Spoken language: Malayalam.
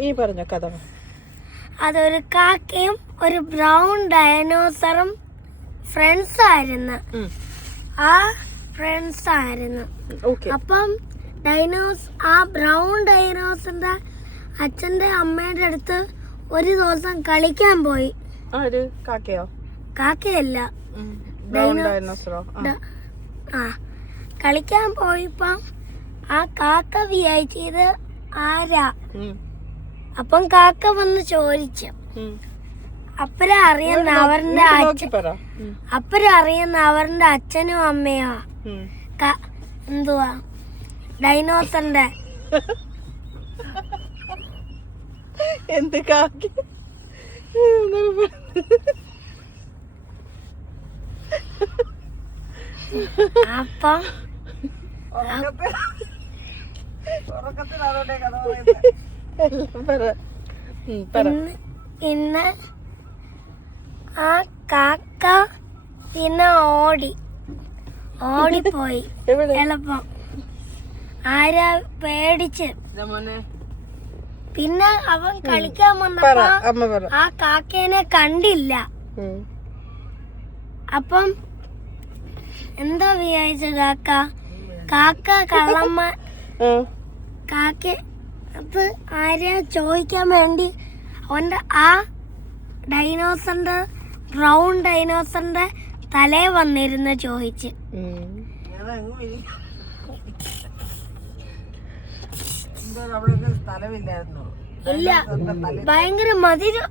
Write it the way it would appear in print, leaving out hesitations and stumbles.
ഇനി പറഞ്ഞോ കഥ. അതൊരു കാക്കയും ഒരു ബ്രൗൺ ഡൈനോസറും ഫ്രണ്ട്സ് ആയിരുന്നു. അപ്പം ആ ബ്രൗൺ ഡൈനോസറിന്റെ അച്ഛന്റെ അമ്മയുടെ അടുത്ത് ഒരു ദിവസം കളിക്കാൻ പോയി. കാക്കയല്ല, കളിക്കാൻ പോയപ്പം ആ കാക്ക വിചാരിച്ചത് ആരാ. അപ്പം കാക്ക വന്ന് ചോദിച്ചു. അപ്പഴറിയുന്ന അവരുടെ അച്ഛനും അമ്മയോ എന്തുവാ ഡൈനോസറിന്റെ എന്ത് കാക്കി അപ്പം ഇന്ന് ആ കാക്ക പിന്നെ ഓടിപ്പോയി എളുപ്പം. ആരാ പേടിച്ച്. പിന്നെ അവൻ കളിക്കാൻ വന്നപ്പോ ആ കാക്കേനെ കണ്ടില്ല. അപ്പം എന്താ വിചാരിച്ച കാക്ക കള്ളമ്മ കാക്ക അത് ആരെയാ ചോദിക്കാൻ വേണ്ടി അവന്റെ ആ ഡൈനോസറിന്റെ ബ്രൗൺ ഡൈനോസറിന്റെ തലേ വന്നിരുന്ന് ചോദിച്ച്. ഇല്ല, ഭയങ്കര മധുരം